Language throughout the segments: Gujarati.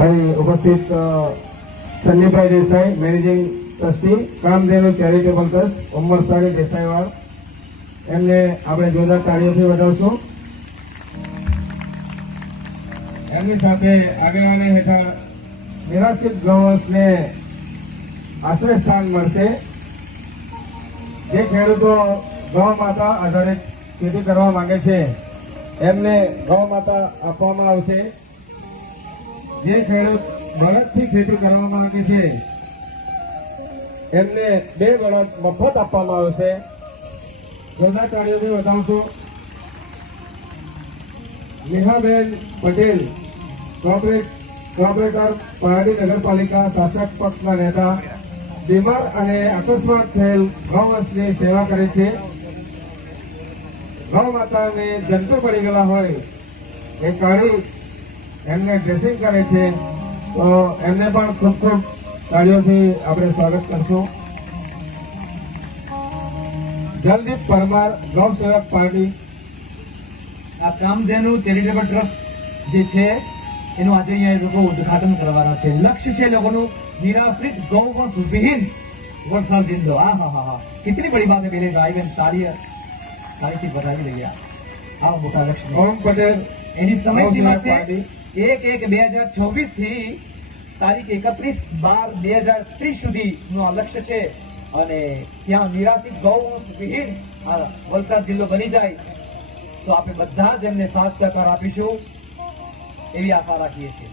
અહીં ઉપસ્થિત સન્નીભાઈ Desai, managing trustee, Kamdhenu charitable trust, Umarsadi Desaiwad, એમને આપણે જોરદાર તાળીઓથી વધાવશું. એમની સાથે આગેવાની હેઠળ નિરાશ્રિત ગૌવંશને આશ્રય સ્થાન મળશે. જે ખેડૂતો ગૌ માતા આધારિત ખેતી કરવા માંગે છે એમને ગૌ માતા આપવામાં આવશે. જે ખેડૂત બળદથી ખેતી કરવા માંગે છે એમને 2 બળદ મફત આપવામાં આવશે. જોરદાર તાળીઓથી વધાવશું. નેહાબેન પટેલ, કોર્પોરેટર, પહાડી નગરપાલિકા શાસક પક્ષના નેતા, બીમાર અને અકસ્માત થયેલ ગૌવંશની સેવા કરે છે. ગૌ માતાને જંતુ પડી ગયેલા હોય એ કાઢી એમને ડ્રેસિંગ કરે છે. તો એમને પણ ખૂબ ખૂબ તાળીઓથી આપણે સ્વાગત કરશું. જલદીપ પરમાર, ગૌ સેવક પાર્ટી. આ કામધેનુ ચેરિટેબલ ટ્રસ્ટ જે છે એનું આજે અહીંયા લોકો ઉદઘાટન કરવાના છે. લક્ષ્ય છે લોકોનું નિરાશ્રિત ગૌવંશ વિહીન વલસાડ જિલ્લો. હા, कितनी बड़ी बात है मेरे भाई बहन, तारीखથી વધાવી લઈએ. આ મોટા લક્ષ્ય. ઓમ પટેલ, એની સમય સીમા છે 1/1/2024 થી તારીખ 31/12/2030 સુધીનું આ લક્ષ્ય છે. અને ત્યાં નિરાશ્રિત ગૌવંશ વિહીન આ વલસાડ જિલ્લો બની જાય તો આપણે બધા જ એમને સાથ સહકાર આપીશું એવી આશા રાખીએ છીએ.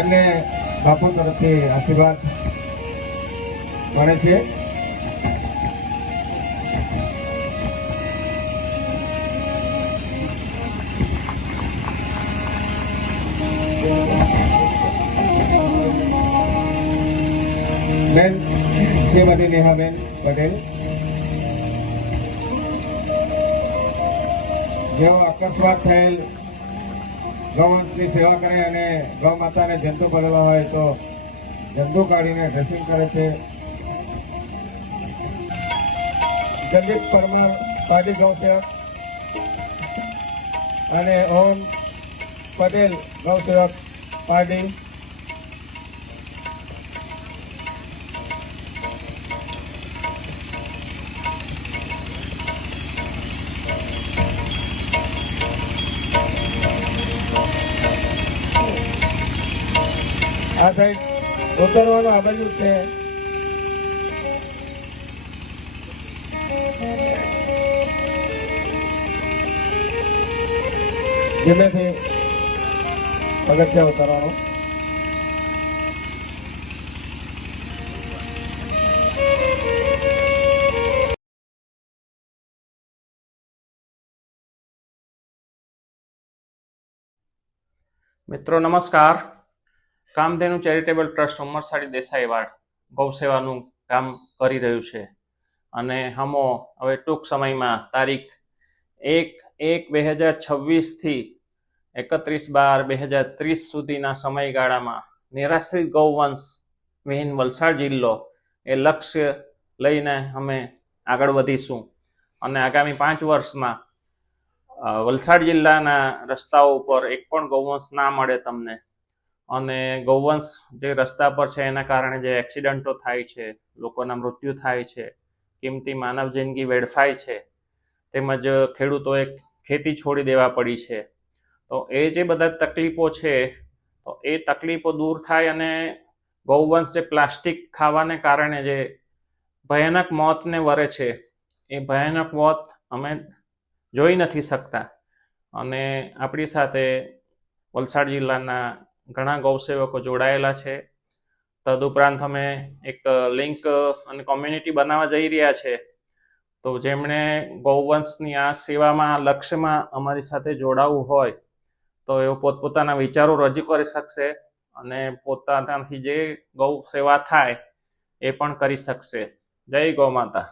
એમને બાપુ તરફથી આશીર્વાદ મળે છે. બેન શ્રીમતી નેહાબેન પટેલ, જેઓ અકસ્માત થયેલ ગૌવંશની સેવા કરે અને ગૌ માતાને જંતુ પડેલા હોય તો જંતુ કાઢીને ડ્રેસિંગ કરે છે. જગદીપ પરમાર, પાર્ટી ગૌ સેવક, અને ઓમ પટેલ, ગૌ સેવક પાર્ટી. આ સાઈડ ઉતરવાનું આ બાજુ છે. ધીમેથી પગથિયાં ઉતરવાનું. મિત્રો નમસ્કાર. કામધેનુ ચેરિટેબલ ટ્રસ્ટ ઉમરસાડી દેસાઈવાડ ગૌસેવાનું કામ કરી રહ્યું છે અને હમો હવે ટૂંક સમયમાં તારીખ 1/1/2026 થી 31/12/2030 સુધીના સમયગાળામાં નિરાશ્રિત ગૌવંશ વિહીન વલસાડ જિલ્લો એ લક્ષ્ય લઈને અમે આગળ વધીશું અને આગામી 5 વર્ષમાં વલસાડ જિલ્લાના રસ્તાઓ ઉપર એક પણ ગૌવંશ ના મળે તમને. અને ગૌવંશ જે રસ્તા પર છે એના કારણે જે એક્સિડન્ટો થાય છે, લોકોના મૃત્યુ થાય છે, કિંમતી માનવ જિંદગી વેડફાય છે, તેમજ ખેડૂતોએ ખેતી છોડી દેવા પડી છે. તો એ જે બધા તકલીફો છે તો એ તકલીફો દૂર થાય અને ગૌવંશ જે પ્લાસ્ટિક ખાવાને કારણે જે ભયાનક મોતને વરે છે એ ભયાનક મોત અમે જોઈ નથી શકતા. અને આપણી સાથે વલસાડ જિલ્લાના ઘણા ગૌસેવકો જોડાયેલા છે. તદુપરાંત અમે એક લિંક અને કોમ્યુનિટી બનાવવા જઈ રહ્યા છે. તો જેમણે ગૌવંશની આ સેવામાં લક્ષ્યમાં અમારી સાથે જોડાવવું હોય તો એઓ પોતપોતાના વિચારો રજૂ કરી શકશે અને પોતાનાથી જે ગૌ સેવા થાય એ પણ કરી શકશે. જય ગૌ માતા.